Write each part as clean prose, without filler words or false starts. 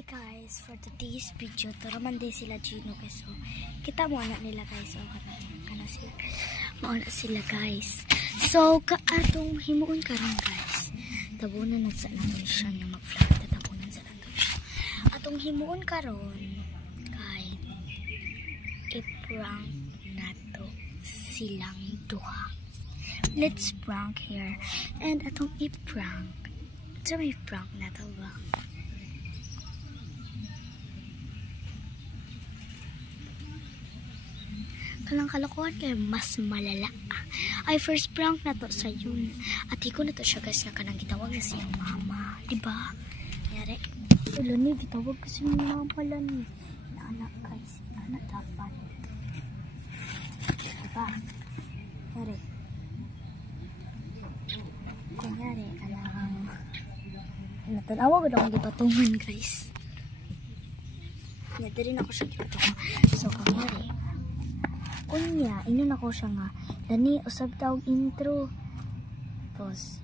Hi guys, for today's video, turaman din sila Gino kasi so, kita mo anak nila guys, so kana sila, mauna sila guys. So kaatong himuon karon guys, tabunan na sa naton siya nga mag-vlog, tabunan sa naton siya. Atong himuon karon kay i-prank nato silang duha. Let's prank here, and atong i-prank. So may prank nato ba? Kalang kalokohan kay mas malala. Ay first prank na to sa yun. At ko na to siya guys na kanang gitawag na siyang mama. Diba? Yari. Ulo ni, gitawag kasi yung mama lang ni. Inaanak guys. Inaanak dapat. Diba? Yari. Kunyari, natanawa ko na akong gipatungan guys. Nadari na ako siya gipatungan. So kunyari. Kunya, inon ako siya nga. Dani, usab tawag intro. Tapos,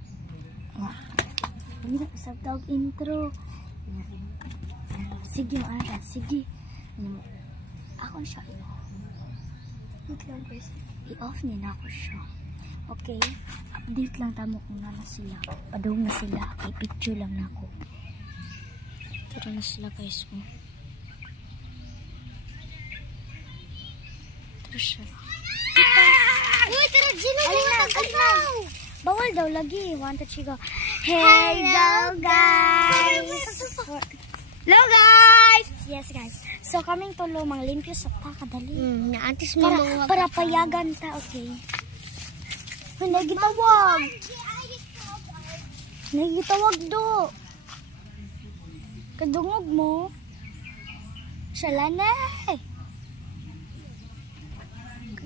dani, usab tawag intro. Sige, maara. Sige. Ako siya. I-off niya na ako siya. Okay. Update lang tamo kung na sila. Padung na sila. Kay picture lang na ako. Tara na sila guys mo. Uy, tara, Gino, alina. Bawal daw lagi. Want to go. Hello, guys. Hello, guys. Yes, guys. So, kaming tulo, mga limpyo sa kadali. Naantis mo para payagan ta, okay? Nagitawag. Nagitawag do. Kadungog mo. Shalana.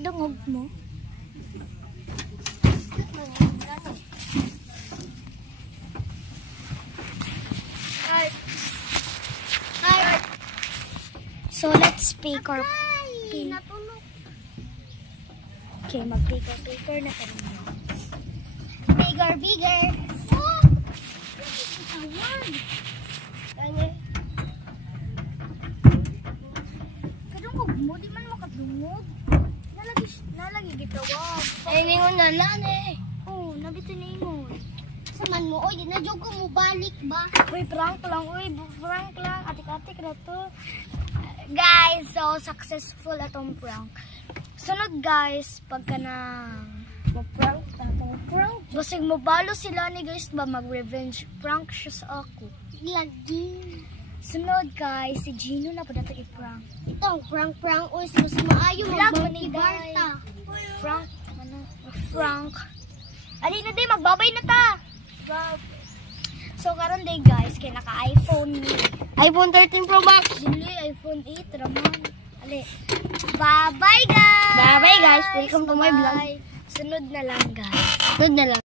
Dungog mo. So let's pick our pin. Okay, mag-pick our paper na tayo. Bigger. Oh! Kadungog mo, di man makadungog. Nalagi gitawag. Ay, ningon na lang eh. Oo, nabito na ingon. Saman mo, oy, na-joke ko mo balik ba? Uy, prank lang. Atik-atik na to. Guys, so successful atong prank. Sunod guys, pagka na Prank. basig mabalo sila ni guys ba, mag-revenge prank siya sa ako. Lagi. Sunod guys, si Gino na pa dato i-prank. Ito, prank. Uy, mas maayo Vlog mo mag-monkey ni bar guys. ta. Frank. Ali na day, magbabay na ta. So karon day guys, kay naka-iPhone ni. iPhone 13 Pro Max. Dili, iPhone 8 raman. Ali. Bye-bye guys. Bye-bye guys. Welcome to my vlog. Sunod na lang guys. Sunod na lang.